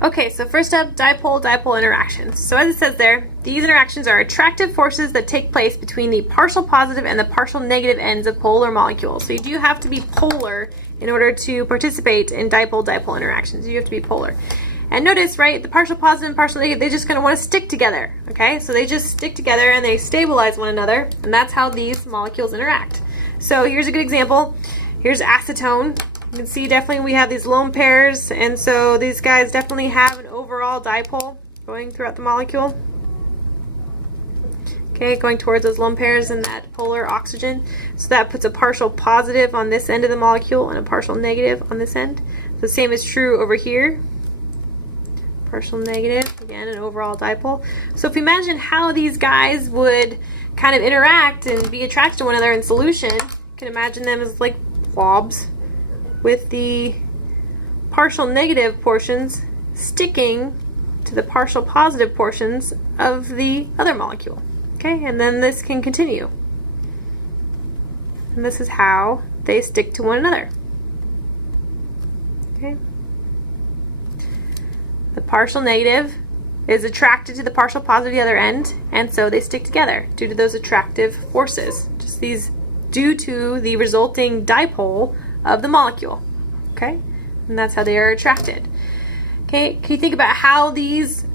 Okay, so first up, dipole-dipole interactions. So as it says there, these interactions are attractive forces that take place between the partial positive and the partial negative ends of polar molecules. So you do have to be polar in order to participate in dipole-dipole interactions. You have to be polar. And notice, right, the partial positive and partial negative, they just kind of want to stick together, okay? So they just stick together and they stabilize one another, and that's how these molecules interact. So here's a good example. Here's acetone. You can see definitely we have these lone pairs, and so these guys definitely have an overall dipole going throughout the molecule. Okay, going towards those lone pairs and that polar oxygen. So that puts a partial positive on this end of the molecule and a partial negative on this end. The same is true over here. Partial negative, again, an overall dipole. So if you imagine how these guys would kind of interact and be attracted to one another in solution, you can imagine them as like blobs, with the partial negative portions sticking to the partial positive portions of the other molecule. Okay, and then this can continue. And this is how they stick to one another. Okay. The partial negative is attracted to the partial positive the other end, and so they stick together due to those attractive forces. Just these due to the resulting dipole of the molecule, okay? And that's how they are attracted. Okay, can you think about how these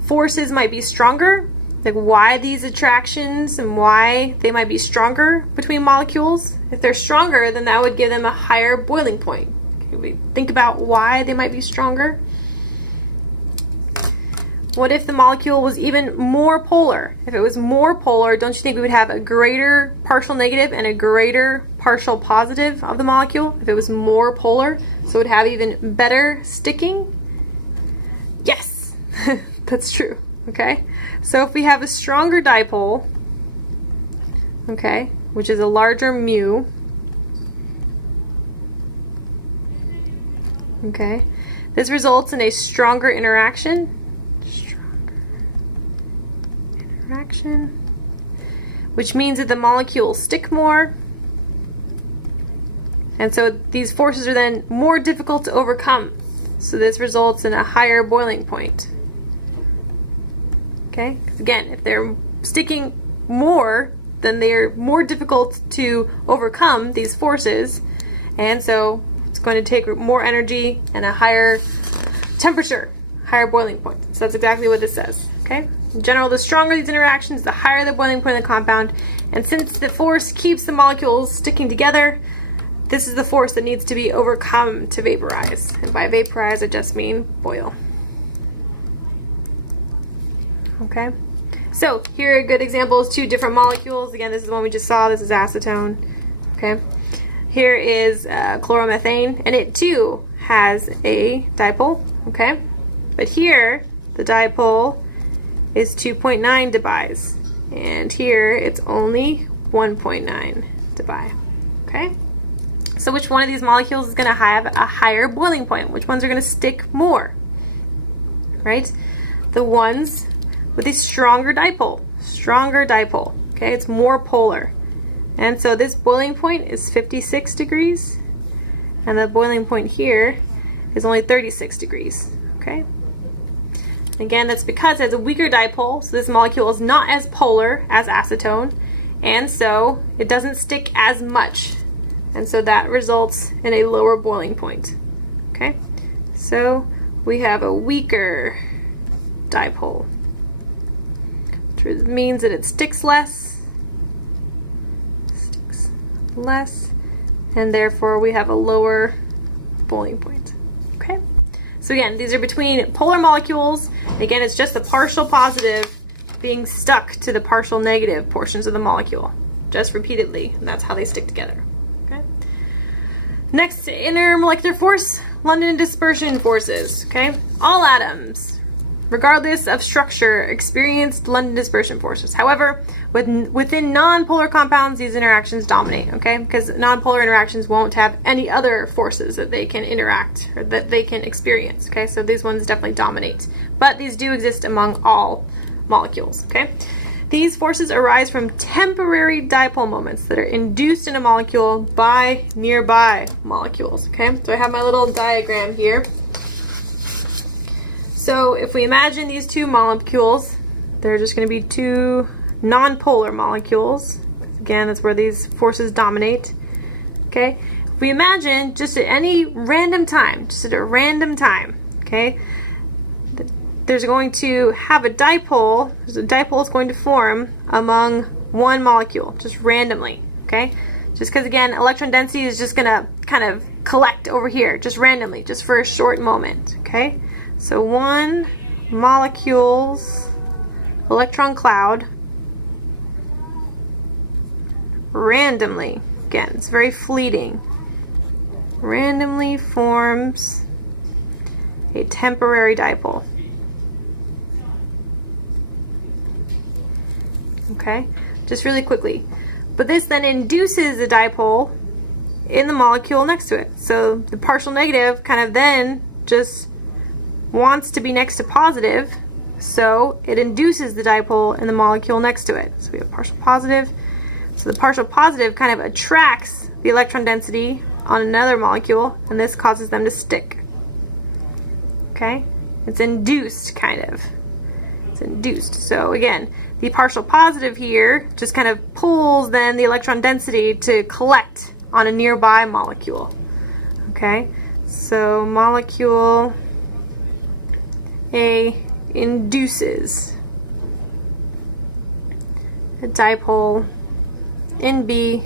forces might be stronger? Like why these attractions and why they might be stronger between molecules? If they're stronger, then that would give them a higher boiling point. Can we think about why they might be stronger? What if the molecule was even more polar? If it was more polar, don't you think we would have a greater partial negative and a greater partial positive of the molecule if it was more polar? So it would have even better sticking? Yes, that's true, okay? So if we have a stronger dipole, okay, which is a larger mu, okay, this results in a stronger interaction, which means that the molecules stick more, and so these forces are then more difficult to overcome. So this results in a higher boiling point. Okay, 'cause again, if they're sticking more, then they're more difficult to overcome these forces, and so it's going to take more energy and a higher temperature, higher boiling point. So that's exactly what this says. Okay. In general, the stronger these interactions, the higher the boiling point of the compound. And since the force keeps the molecules sticking together, this is the force that needs to be overcome to vaporize. And by vaporize, I just mean boil. Okay. So here are good examples, two different molecules. Again, this is the one we just saw. This is acetone. Okay. Here is chloromethane, and it too has a dipole. Okay. But here, the dipole is 2.9 debis, and here it's only 1.9 debi. Okay, so which one of these molecules is going to have a higher boiling point? Which ones are going to stick more? Right, the ones with a stronger dipole. Okay, it's more polar, and so this boiling point is 56 degrees, and the boiling point here is only 36 degrees. Okay. Again, that's because it has a weaker dipole, so this molecule is not as polar as acetone, and so it doesn't stick as much, and so that results in a lower boiling point. Okay, so we have a weaker dipole, which means that it sticks less, and therefore we have a lower boiling point. Okay. So again, these are between polar molecules. Again, it's just the partial positive being stuck to the partial negative portions of the molecule, just repeatedly, and that's how they stick together. Okay. Next, intermolecular force, London dispersion forces. Okay, all atoms, regardless of structure, experienced London dispersion forces. However, within non-polar compounds, these interactions dominate, okay? Because non-polar interactions won't have any other forces that they can interact or that they can experience, okay? So these ones definitely dominate. But these do exist among all molecules, okay? These forces arise from temporary dipole moments that are induced in a molecule by nearby molecules, okay? So I have my little diagram here. So if we imagine these two molecules, they're just going to be two nonpolar molecules. Again, that's where these forces dominate. Okay? If we imagine just at any random time, okay, there's going to have a dipole. A dipole is going to form among one molecule, just randomly. Okay? Just because, again, electron density is just going to kind of collect over here, just randomly, just for a short moment. Okay? So one molecule's electron cloud randomly, again, it's very fleeting, randomly forms a temporary dipole. Okay, just really quickly. But this then induces a dipole in the molecule next to it. So the partial negative kind of then just wants to be next to positive, so it induces the dipole in the molecule next to it. So we have partial positive. So the partial positive kind of attracts the electron density on another molecule, and this causes them to stick. Okay? It's induced, kind of. It's induced. So again, the partial positive here just kind of pulls then the electron density to collect on a nearby molecule. Okay? So molecule A induces a dipole in B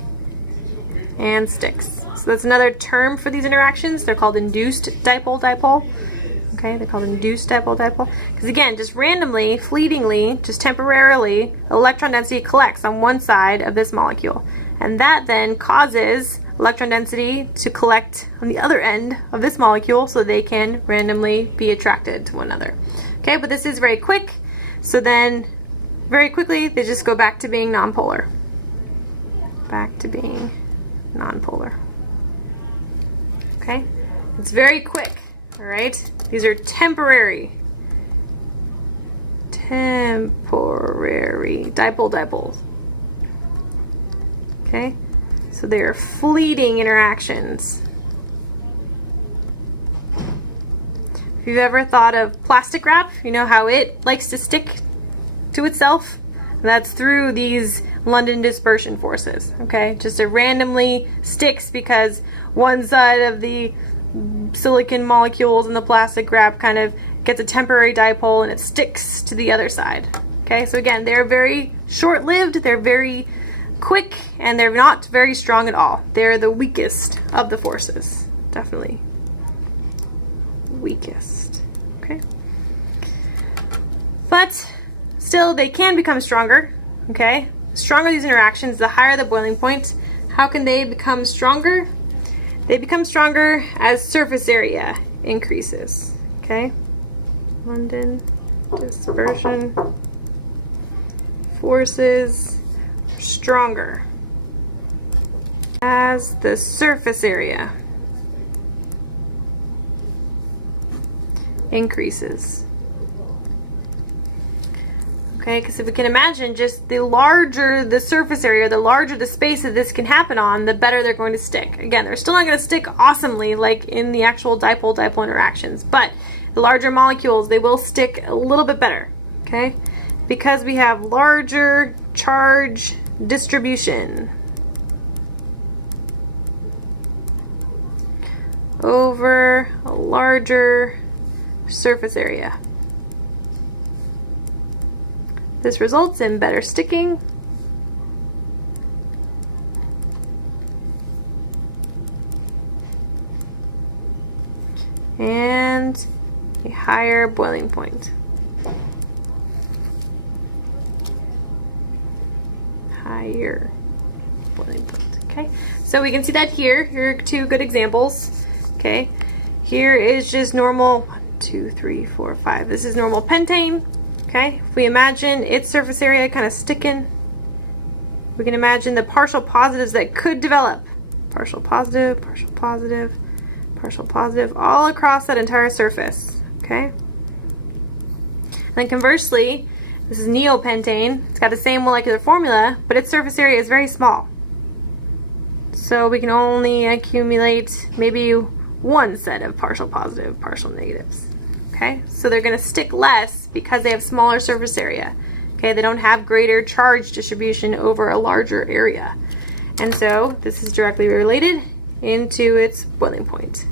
and sticks. So that's another term for these interactions. They're called induced dipole-dipole. Okay, they're called induced dipole-dipole. Because again, just randomly, fleetingly, just temporarily, electron density collects on one side of this molecule. And that then causes electron density to collect on the other end of this molecule so they can randomly be attracted to one another. Okay, but this is very quick. So then, very quickly, they just go back to being nonpolar. Back to being nonpolar. Okay? It's very quick. Alright? These are temporary dipole-dipoles. Okay? So they are fleeting interactions. If you've ever thought of plastic wrap, you know how it likes to stick to itself? That's through these London dispersion forces. Okay? Just it randomly sticks because one side of the silicon molecules in the plastic wrap kind of gets a temporary dipole and it sticks to the other side. Okay? So again, they're very short-lived, they're very quick, and they're not very strong at all. They're the weakest of the forces. Definitely. Weakest. Okay? But still, they can become stronger. Okay? The stronger these interactions, the higher the boiling point. How can they become stronger? They become stronger as surface area increases. Okay? London dispersion forces stronger as the surface area increases. Okay, because if we can imagine, just the larger the surface area, the larger the space that this can happen on, the better they're going to stick. Again, they're still not going to stick awesomely like in the actual dipole-dipole interactions, but the larger molecules, they will stick a little bit better. Okay, because we have larger charge distribution over a larger surface area. This results in better sticking and a higher boiling point. Higher boiling point. Okay, so we can see that here. Here are two good examples. Okay, here is just normal 1, 2, 3, 4, 5. This is normal pentane. Okay, if we imagine its surface area kind of sticking, we can imagine the partial positives that could develop. Partial positive, partial positive, partial positive, all across that entire surface. Okay? And then conversely, this is neopentane. It's got the same molecular formula, but its surface area is very small. So we can only accumulate maybe one set of partial positive, partial negatives. Okay, so they're going to stick less because they have smaller surface area. Okay, they don't have greater charge distribution over a larger area. And so this is directly related into its boiling point.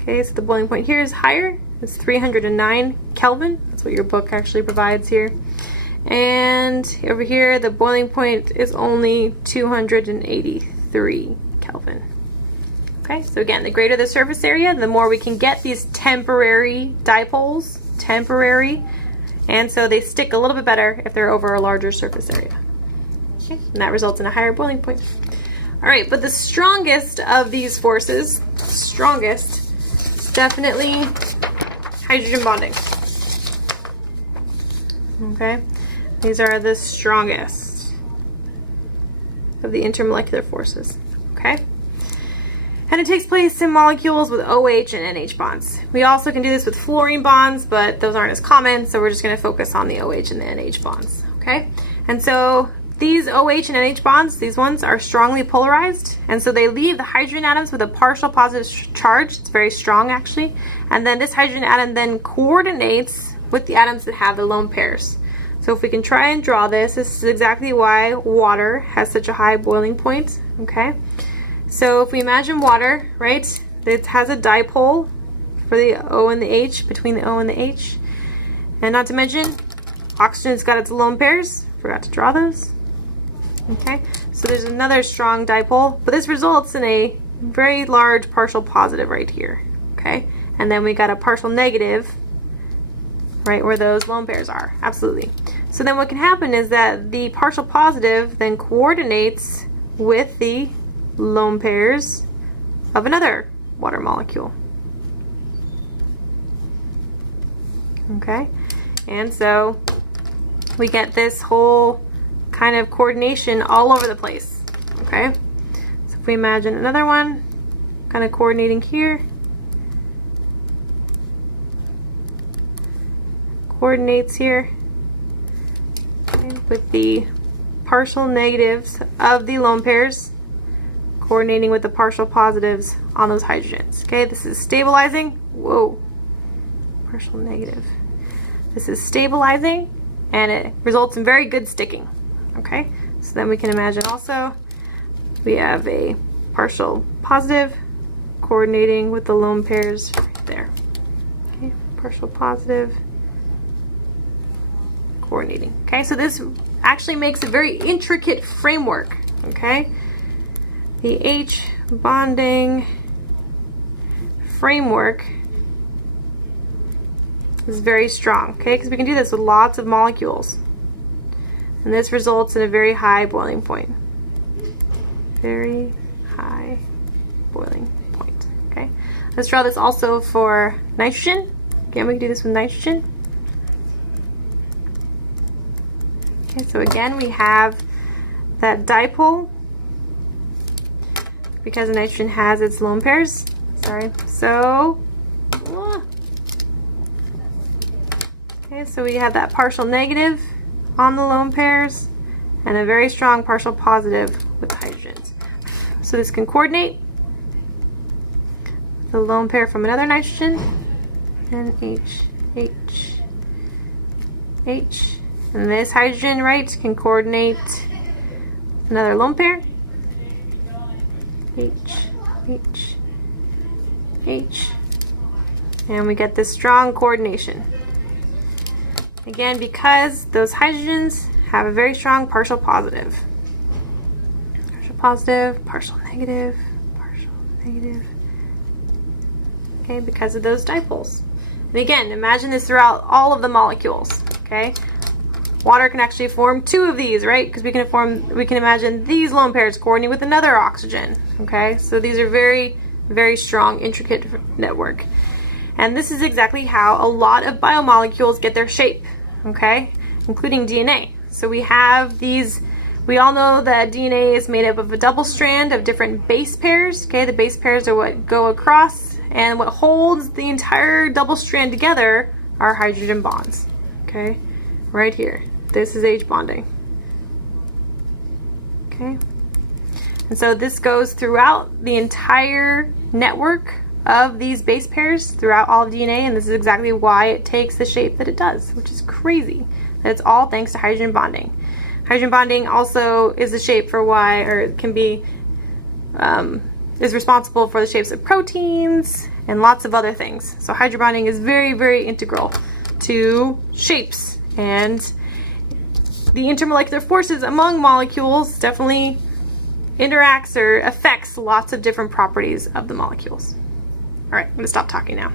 Okay, so the boiling point here is higher. It's 309 Kelvin. That's what your book actually provides here. And over here, the boiling point is only 283 Kelvin. Okay, so again, the greater the surface area, the more we can get these temporary dipoles, and so they stick a little bit better if they're over a larger surface area. Okay, and that results in a higher boiling point. All right, but the strongest of these forces, is definitely hydrogen bonding. Okay, these are the strongest of the intermolecular forces. Okay. And it takes place in molecules with OH and NH bonds. We also can do this with fluorine bonds, but those aren't as common, so we're just going to focus on the OH and the NH bonds. Okay? And so these OH and NH bonds, these ones are strongly polarized, and so they leave the hydrogen atoms with a partial positive charge. It's very strong, actually. And then this hydrogen atom then coordinates with the atoms that have the lone pairs. So if we can try and draw this, this is exactly why water has such a high boiling point. Okay? So if we imagine water, right, it has a dipole for the O and the H, between the O and the H. And not to mention, oxygen's got its lone pairs. Forgot to draw those. Okay, so there's another strong dipole, but this results in a very large partial positive right here. Okay, and then we got a partial negative right where those lone pairs are. Absolutely. So then what can happen is that the partial positive then coordinates with the lone pairs of another water molecule. Okay, and so we get this whole kind of coordination all over the place. Okay, so if we imagine another one kind of coordinating here, coordinates here, okay, with the partial negatives of the lone pairs coordinating with the partial positives on those hydrogens. Okay, this is stabilizing. Whoa, partial negative. This is stabilizing, and it results in very good sticking. Okay, so then we can imagine also we have a partial positive coordinating with the lone pairs right there. Okay, partial positive coordinating. Okay, so this actually makes a very intricate framework. Okay, the H bonding framework is very strong, okay, because we can do this with lots of molecules, and this results in a very high boiling point. Very high boiling point. Okay, let's draw this also for nitrogen. Again, we can do this with nitrogen. Okay, so again we have that dipole because nitrogen has its lone pairs. Sorry. So, okay, so we have that partial negative on the lone pairs and a very strong partial positive with the hydrogens. So this can coordinate the lone pair from another nitrogen, NH, H. And this hydrogen, right, can coordinate another lone pair, H, and we get this strong coordination. Again, because those hydrogens have a very strong partial positive. Partial positive, partial negative, partial negative. Okay, because of those dipoles. And again, imagine this throughout all of the molecules, okay? Water can actually form two of these, right? Because we can imagine these lone pairs coordinating with another oxygen. Okay, so these are very, very strong, intricate network. And this is exactly how a lot of biomolecules get their shape, okay? Including DNA. So we have these, we all know that DNA is made up of a double strand of different base pairs, okay? The base pairs are what go across, and what holds the entire double strand together are hydrogen bonds, okay? Right here. This is H bonding. Okay? And so this goes throughout the entire network of these base pairs throughout all of DNA, and this is exactly why it takes the shape that it does, which is crazy. And it's all thanks to hydrogen bonding. Hydrogen bonding also is the shape for why, or can be, is responsible for the shapes of proteins and lots of other things. So hydrogen bonding is very, very integral to shapes, and the intermolecular forces among molecules definitely interacts or affects lots of different properties of the molecules. All right, I'm gonna stop talking now.